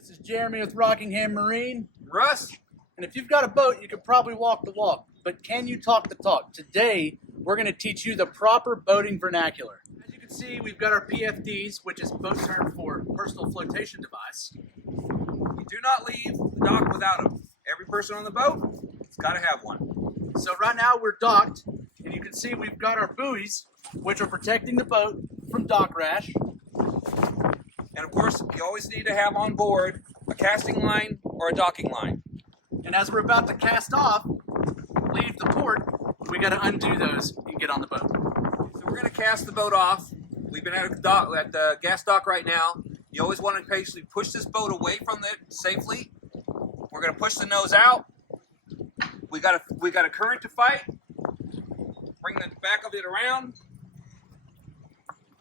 This is Jeremy with Rockingham Marine. Russ? And if you've got a boat, you could probably walk the walk, but can you talk the talk? Today, we're going to teach you the proper boating vernacular. As you can see, we've got our PFDs, which is boat term for personal flotation device. You do not leave the dock without them. Every person on the boat has got to have one. So right now we're docked, and you can see we've got our buoys, which are protecting the boat from dock rash. And of course, you always need to have on board a casting line or a docking line. And as we're about to cast off, leave the port, we got to undo those and get on the boat. So we're going to cast the boat off. We've been at the gas dock right now. You always want to basically push this boat away from it safely. We're going to push the nose out. We got a current to fight. Bring the back of it around.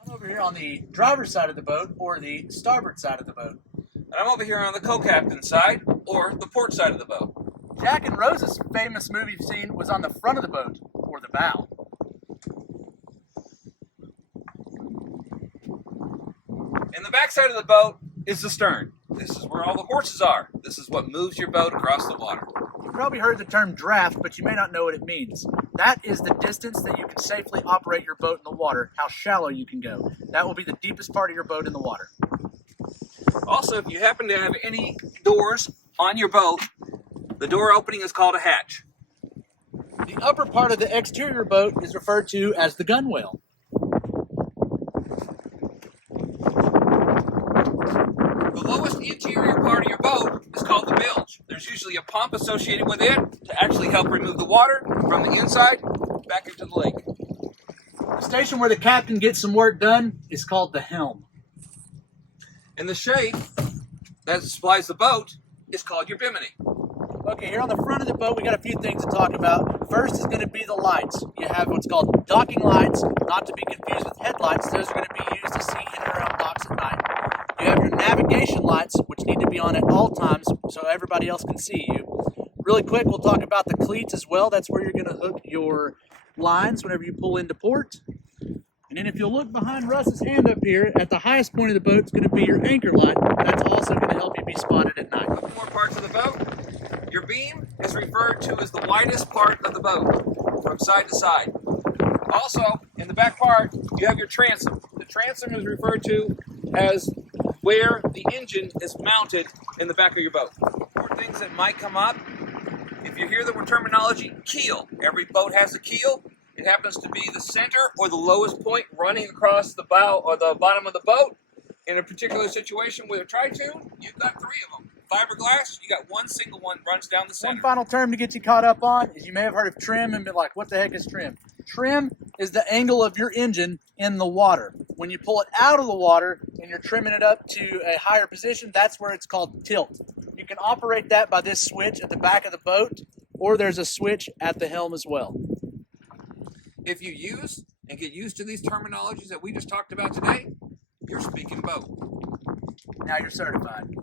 I'm over here on the driver's side of the boat or the starboard side of the boat. And I'm over here on the co-captain's side or the port side of the boat. Jack and Rose's famous movie scene was on the front of the boat or the bow. And the back side of the boat is the stern. This is where all the horses are. This is what moves your boat across the water. You probably heard the term draft, but you may not know what it means. That is the distance that you can safely operate your boat in the water, how shallow you can go. That will be the deepest part of your boat in the water. Also, if you happen to have any doors on your boat, the door opening is called a hatch. The upper part of the exterior boat is referred to as the gunwale. The lowest interior part of your boat is called the bilge. There's usually a pump associated with it to actually help remove the water from the inside back into the lake. The station where the captain gets some work done is called the helm. And the shape that supplies the boat is called your bimini. Okay, here on the front of the boat, we got a few things to talk about. First is going to be the lights. You have what's called docking lights, not to be confused with headlights. Those are going to be used to see in and around docks at night. You have your navigation lights, which need to be on at all times so everybody else can see you. Really quick, we'll talk about the cleats as well. That's where you're going to hook your lines whenever you pull into port. And then if you'll look behind Russ's hand up here, at the highest point of the boat is going to be your anchor light. That's also going to help you be spotted at night. A couple more parts of the boat. Your beam is referred to as the widest part of the boat from side to side. Also, in the back part, you have your transom. The transom is referred to as where the engine is mounted in the back of your boat. More things that might come up. If you hear the word terminology, keel. Every boat has a keel. It happens to be the center or the lowest point running across the bow or the bottom of the boat. In a particular situation with a tri-tune, you've got three of them. Fiberglass, you got one single one runs down the center. One final term to get you caught up on is you may have heard of trim and been like, what the heck is trim? Trim is the angle of your engine in the water. When you pull it out of the water and you're trimming it up to a higher position, that's where it's called tilt. You can operate that by this switch at the back of the boat, or there's a switch at the helm as well. If you use and get used to these terminologies that we just talked about today, you're speaking boat. Now you're certified.